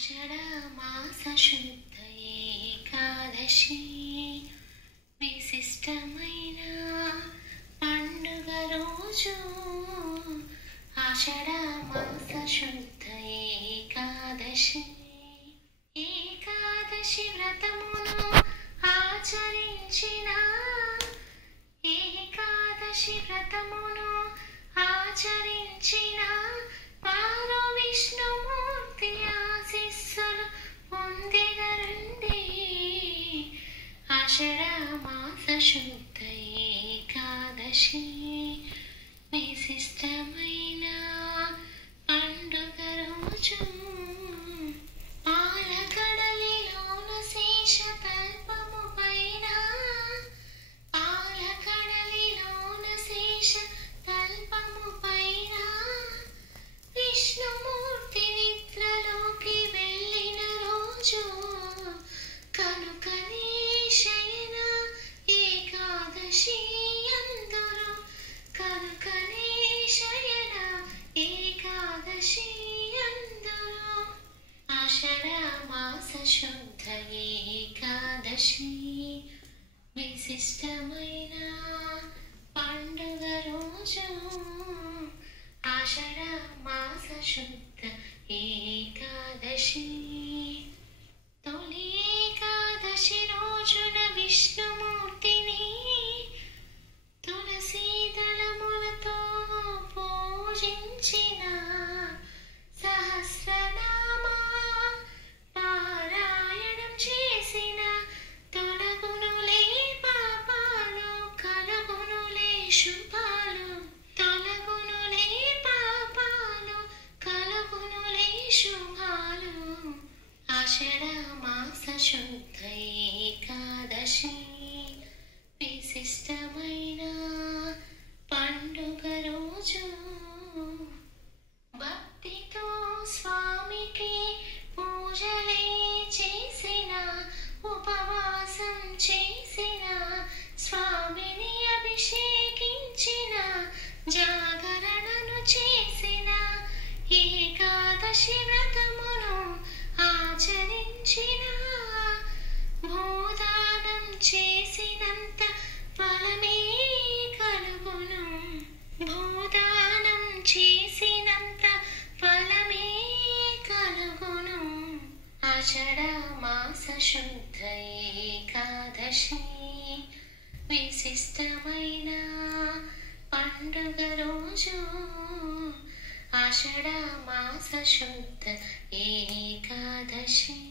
ఆషాఢమాస శుద్ధ ఏకాదశి విశిష్టమైన పండుగ రోజు. ఆషాఢమాస శుద్ధ ఏకాదశి. ఏకాదశి వ్రతమును ఆచరించిన ఏకాదశి వ్రతమును ఆచరించిన వారు విష్ణుమూర్తి ఆశీస్సులు పొందినరండి. ఆషాఢమాస శుద్ధ ఏకాదశి విశిష్టమైన పండుగ రోజు. పాలకడలిలోన శేష తల్పము పైన పాలకడలిలోన శేష తల్పము పైన విష్ణుమూర్తి నిద్రలోకి వెళ్ళిన రోజు. కనుకనే శయన ఏకాదశి అందరు కనుకనే శయన ఏకాదశి అందరు. ఆషాఢమాస శుద్ధ ఏకాదశి విశిష్టమైన పండుగ రోజు. ఆషాఢమాస శుద్ధ ఏకాదశి. తొలి ఏకాదశి రోజున విష్ణుమూర్తిని తులసీ దళములతో పూజించిన సహస్రనామ పారాయణం చేసిన తొలగునులే పాపాలు కలుగునులే శుభాలు. తొలగునులే పాపాలు కలుగునులే శుభాలు. ఆషాఢమాస శుద్ధ ఏకాదశి విశిష్టమైన పండుగ రోజు. భక్తితో స్వామికి పూజలే చేసిన ఉపవాసం చేసిన స్వామిని అభిషేకించిన జాగరణను చేసిన ఏకాదశి వ్రతమును ఆచరించిన భూదానం చేసినంత ఫలమే కలుగును. భూదానం చేసినంత ఫలమే కలుగును. ఆషాఢమాస శుద్ధ ఏకాదశి విశిష్టమైన పండుగ రోజు. ఆషాఢమాస శుద్ధ ఏకాదశి.